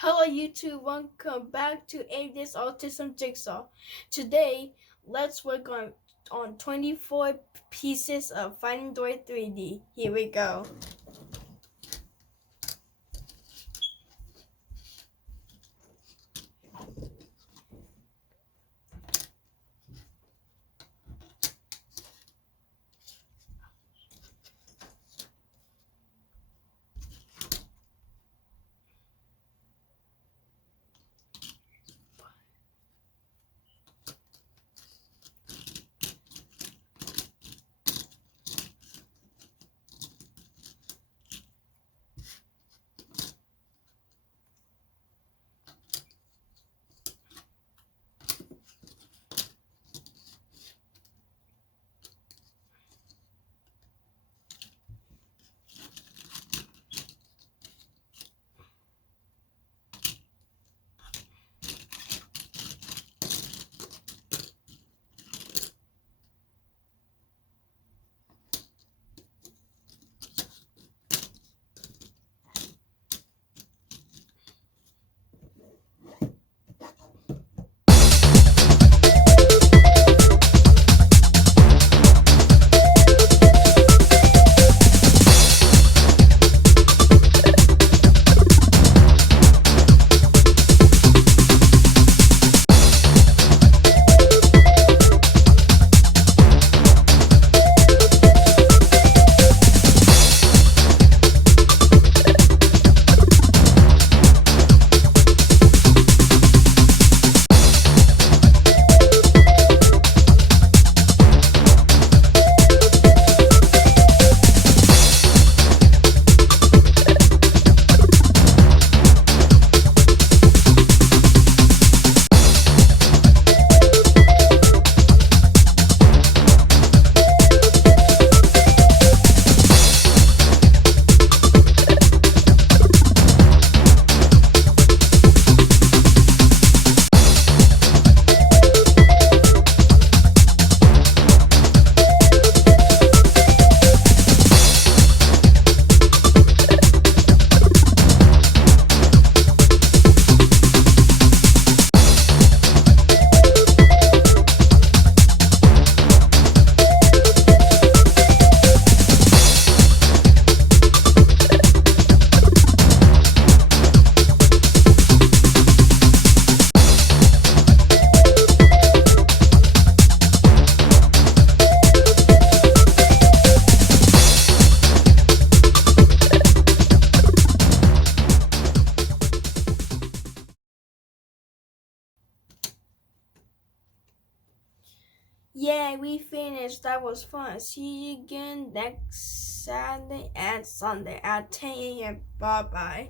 Hello YouTube, welcome back to ADS Autism Jigsaw. Today, let's work on 24 pieces of Finding Dory 3D. Here we go. Yeah, we finished. That was fun. See you again next Saturday and Sunday at 10 a.m. Bye bye.